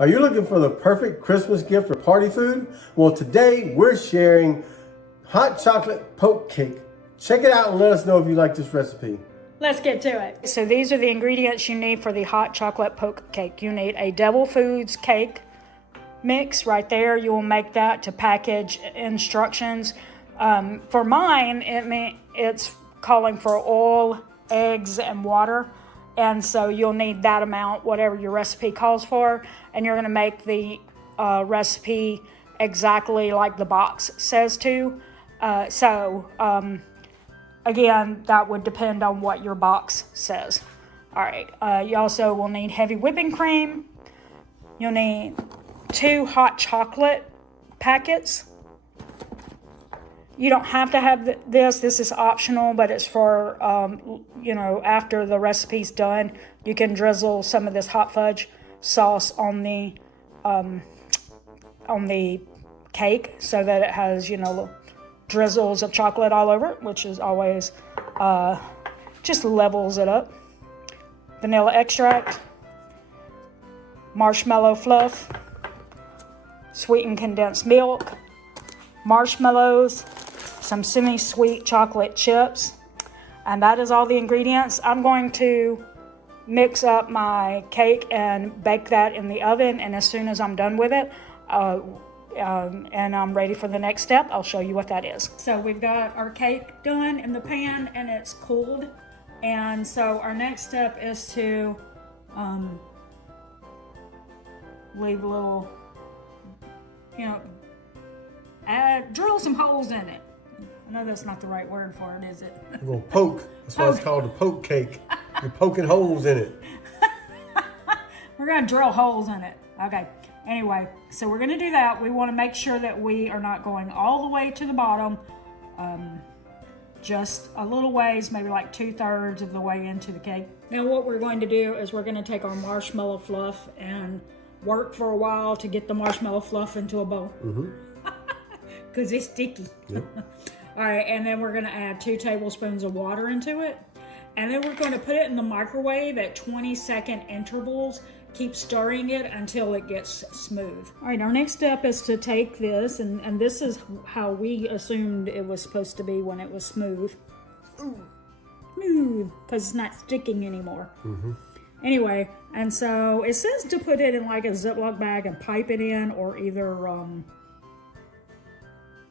Are you looking for the perfect Christmas gift or party food? Well, today we're sharing hot chocolate poke cake. Check it out and let us know if you like this recipe. Let's get to it. So these are the ingredients you need for the hot chocolate poke cake. You need a Devil Foods cake mix right there. You will make that to package instructions. For mine, it's calling for oil, eggs, and water. And so you'll need that amount, whatever your recipe calls for. And you're going to make the recipe exactly like the box says to. Again, that would depend on what your box says. All right, you also will need heavy whipping cream. You'll need 2 hot chocolate packets. You don't have to have this. This is optional, but it's for, after the recipe's done, you can drizzle some of this hot fudge sauce on the cake so that it has, drizzles of chocolate all over it, which is always just levels it up. Vanilla extract, marshmallow fluff, sweetened condensed milk, marshmallows, some semi-sweet chocolate chips, and that is all the ingredients. I'm going to mix up my cake and bake that in the oven, and as soon as I'm done with it, and I'm ready for the next step, I'll show you what that is. So we've got our cake done in the pan and it's cooled. And so our next step is to leave a little, drill some holes in it. I know that's not the right word for it, is it? We're going to poke. That's why it's called a poke cake. You're poking holes in it. We're going to drill holes in it. Okay. Anyway, so we're going to do that. We want to make sure that we are not going all the way to the bottom. Just a little ways, maybe like 2/3 of the way into the cake. Now what we're going to do is we're going to take our marshmallow fluff and work for a while to get the marshmallow fluff into a bowl. Because it's sticky. Yep. All right, and then we're going to add 2 tablespoons of water into it. And then we're going to put it in the microwave at 20-second intervals. Keep stirring it until it gets smooth. All right, our next step is to take this, and this is how we assumed it was supposed to be when it was smooth. Smooth, because it's not sticking anymore. Anyway, and so it says to put it in like a Ziploc bag and pipe it in, or either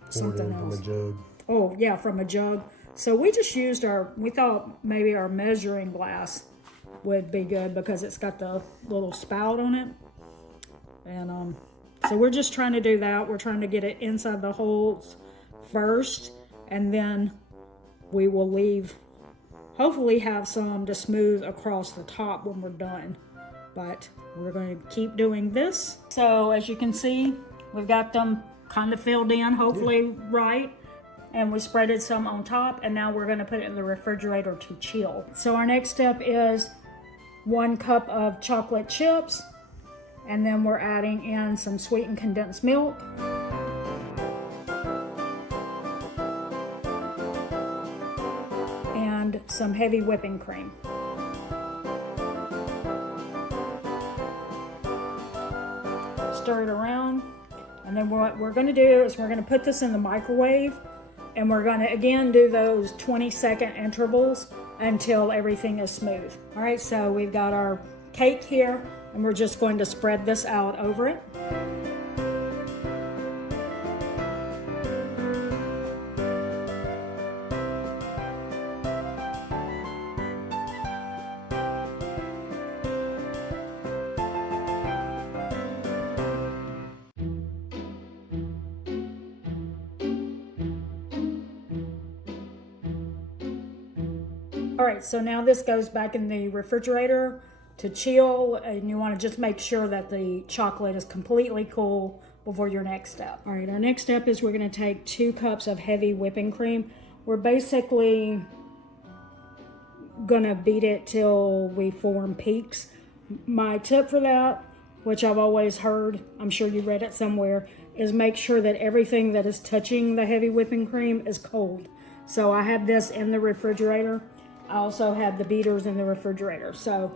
something else. From a jug. Oh, yeah, from a jug. So we just used we thought maybe our measuring glass would be good because it's got the little spout on it. And so we're just trying to do that. We're trying to get it inside the holes first, and then we will hopefully have some to smooth across the top when we're done. But we're going to keep doing this. So as you can see, we've got them kind of filled in, hopefully right. And we spreaded some on top, and now we're going to put it in the refrigerator to chill. So our next step is 1 cup of chocolate chips, and then we're adding in some sweetened condensed milk. And some heavy whipping cream. Stir it around, and then what we're going to do is we're going to put this in the microwave, and we're going to again do those 20-second intervals until everything is smooth. All right, so we've got our cake here, and we're just going to spread this out over it. All right, so now this goes back in the refrigerator to chill, and you want to just make sure that the chocolate is completely cool before your next step. All right, our next step is we're going to take 2 cups of heavy whipping cream. We're basically going to beat it till we form peaks. My tip for that, which I've always heard, I'm sure you read it somewhere, is make sure that everything that is touching the heavy whipping cream is cold. So I have this in the refrigerator. I also have the beaters in the refrigerator. So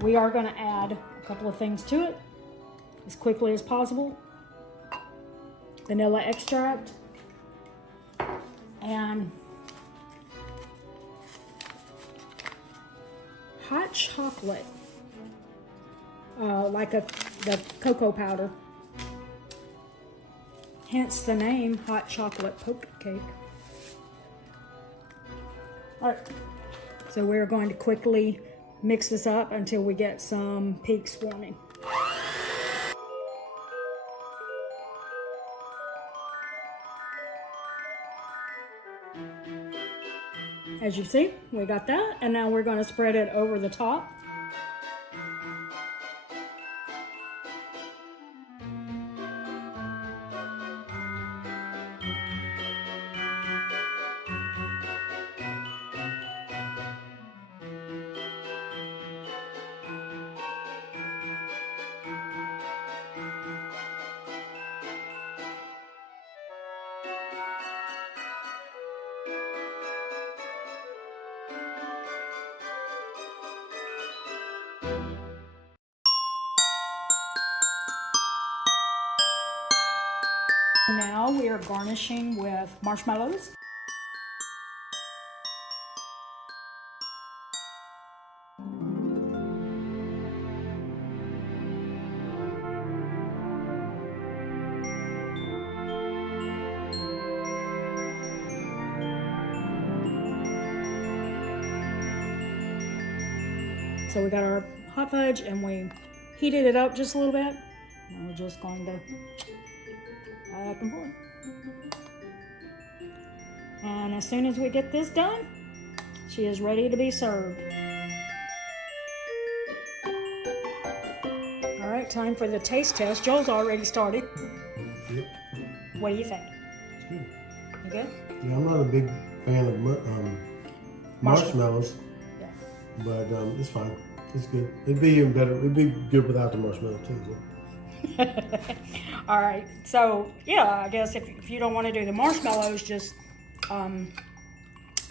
we are going to add a couple of things to it. as quickly as possible. Vanilla extract. And hot chocolate. The cocoa powder. Hence the name hot chocolate poke cake. All right. So we're going to quickly mix this up until we get some peaks forming. As you see, we got that, and now we're going to spread it over the top. Now we are garnishing with marshmallows. So we got our hot fudge and we heated it up just a little bit. And we're just going to back and forth. And as soon as we get this done, she is ready to be served. All right, time for the taste test. Joel's already started. Yep. What do you think? It's good. You good? Yeah, I'm not a big fan of marshmallows, Yeah. but it's fine. It's good. It'd be even better. It'd be good without the marshmallow too. So. All right, so yeah, I guess if you don't want to do the marshmallows, just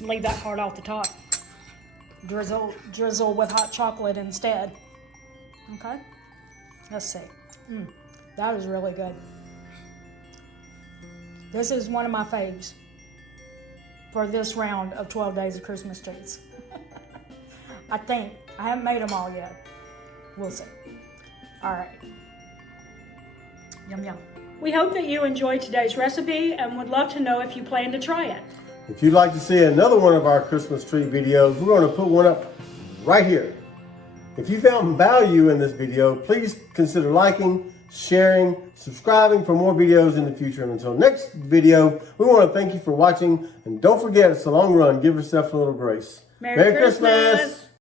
leave that part off the top. Drizzle with hot chocolate instead. Okay, let's see. That is really good. This is one of my faves for this round of 12 Days of Christmas Treats. I think. I haven't made them all yet. We'll see. All right. Yum, yum. We hope that you enjoyed today's recipe and would love to know if you plan to try it. If you'd like to see another one of our Christmas tree videos, we're going to put one up right here. If you found value in this video, please consider liking, sharing, subscribing for more videos in the future. And until next video, we want to thank you for watching. And don't forget, it's a long run. Give yourself a little grace. Merry Christmas.